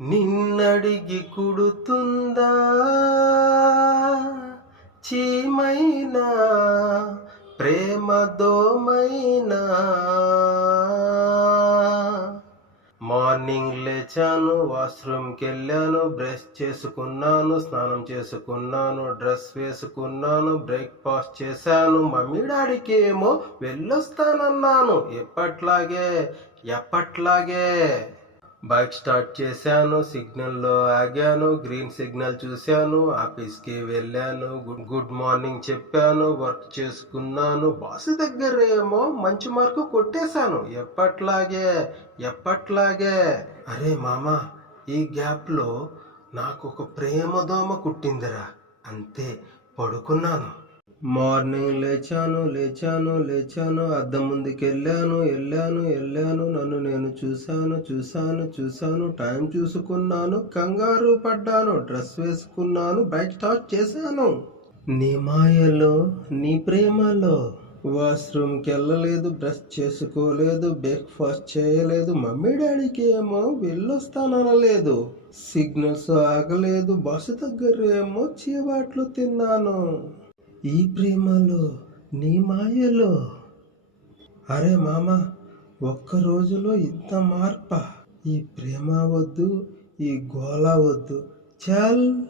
నిన్నడిగి కుడుతుందా? చీమైనా? ప్రేమ దోమైనా? Morning లేచాను వాష్రూమ్కి వెళ్ళాను బ్రష్ చేసుకున్నాను స్నానం చేసుకున్నాను డ్రెస్ వేసుకున్నాను బ్రేక్ఫాస్ట్ చేశాను. మమ్మీ డాడీకి ఏమో వెళ్ళొస్తానన్నాను. ఎప్పట్లాగే? ఎప్పట్లాగే? బైక్ స్టార్ట్ చేశాను సిగ్నల్లో ఆగాను గ్రీన్ సిగ్నల్ చూశాను ఆఫీస్కి వెళ్ళాను గుడ్ గుడ్ మార్నింగ్ చెప్పాను వర్క్ చేసుకున్నాను. బాస్ దగ్గర ఏమో మంచి మార్కు కొట్టేశాను. ఎప్పట్లాగే ఎప్పట్లాగే. అరే మామ ఈ గ్యాప్లో నాకు ఒక ప్రేమ దోమ కుట్టిందిరా. అంతే పడుకున్నాను. మార్నింగ్ లేచాను లేచాను లేచాను అద్దం ముందుకు వెళ్ళాను చూశాను నేను చూశాను చూశాను చూశాను టైం చూసుకున్నాను కంగారు పడ్డాను డ్రెస్ వేసుకున్నాను బైక్ స్టార్ట్ చేశాను. నీ మాయలో నీ ప్రేమలో వాష్రూమ్కి వెళ్ళలేదు బ్రష్ చేసుకోలేదు బ్రేక్ఫాస్ట్ చేయలేదు మమ్మీ డాడీకి ఏమో వెళ్ళొస్తాననలేదు సిగ్నల్స్ ఆగలేదు బస్సు దగ్గర ఏమో చీవాట్లు తిన్నాను. ఈ ప్రేమలో నీ మాయలో. అరే మామా ఒక్క రోజులో ఇంత మార్ప? ఈ ప్రేమ వద్దు ఈ గోళ వద్దు. చల్.